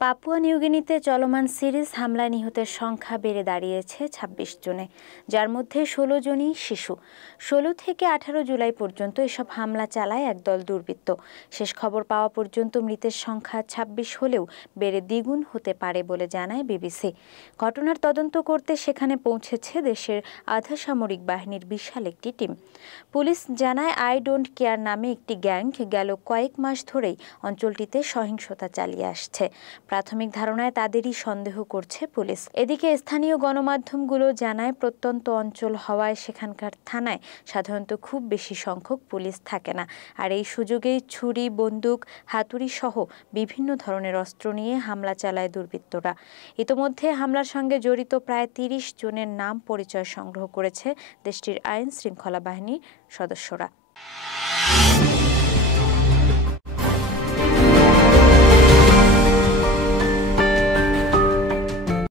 Papua নিউগিনিতে চলমান series হামলায় নিহতের সংখ্যা বেড়ে দাঁড়িয়েছে ২৬ জনে, যার মধ্যে ১৬ জনই শিশু। ১৬ থেকে ১৮ জুলাই পর্যন্ত এসব হামলা চালায় একদল দুর্বৃত্ত। শেষ খবর পাওয়া পর্যন্ত মৃতের সংখ্যা ২৬ হলেও বেড়ে দ্বিগুণ হতে পারে বলে জানায় বিবিসি। ঘটনার তদন্ত করতে সেখানে পৌঁছেছে দেশের আধা সামরিক বাহিনীর বিশাল একটি টিম। পুলিশ জানায়, আই ডোন্ট কেয়ার নামে একটি গ্যাং গেল কয়েক মাস ধরেই অঞ্চলটিতে সহিংসতা চালিয়ে আসছে। প্রাথমিক ধারণায় তাদেরই সন্দেহ করছে পুলিশ। এদিকে স্থানীয় গণমাধ্যমগুলো জানায়, প্রত্যন্ত অঞ্চল হওয়ায় সেখানকার থানায় সাধারণত খুব বেশি সংখ্যক পুলিশ থাকে না। আর এই সুযোগেই ছুরি, বন্দুক, হাতুড়ি সহ বিভিন্ন ধরনের অস্ত্র নিয়ে হামলা চালায় দুর্বৃত্তরা। ইতোমধ্যে হামলার সঙ্গে জড়িত প্রায় ৩০ জনের নাম পরিচয় সংগ্রহ করেছে দেশটির আইন শৃঙ্খলা বাহিনীর সদস্যরা।